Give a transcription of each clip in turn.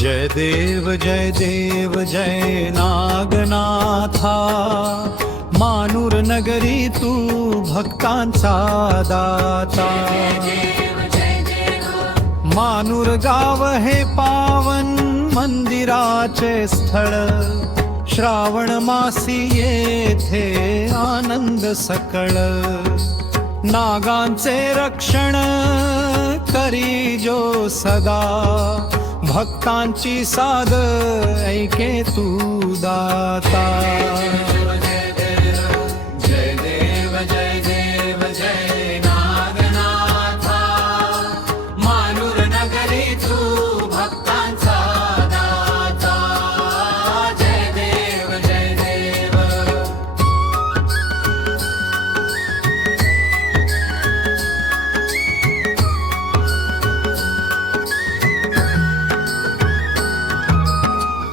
जय देव जय देव जय नागनाथा. मानूर नगरी तू भक्तांचा दाता. मानूर गाव हे पावन मंदिराचे स्थळ. श्रावण मासी येथे आनंद सकळ. नागांचे रक्षण करी जो सदा. भक्तांची साद ऐके तू दाता.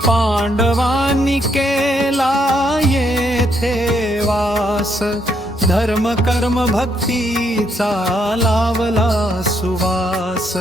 पांडवांनी केला येथे वास. धर्म कर्म भक्तीचा लावला सुवास.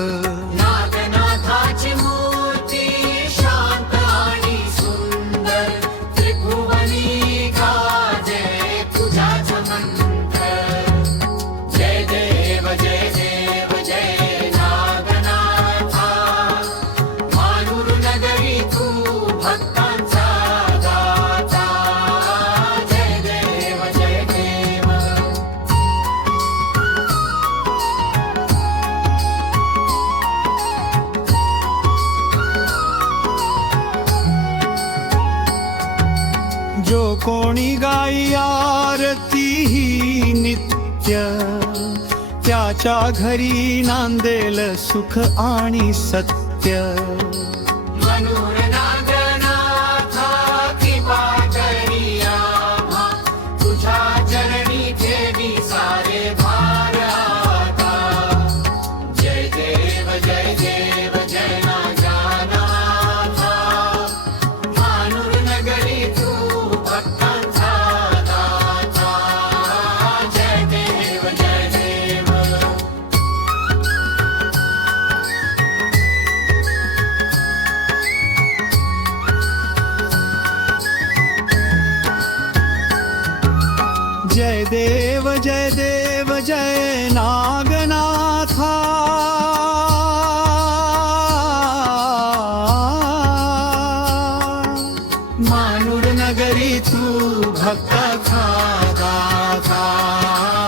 कोणी गाई आरती ही नित्य. त्याच्या घरी नांदेल सुख आणि सत्य. जय देव जय देव जय नागनाथा। मानुर नगरी तू था गाथा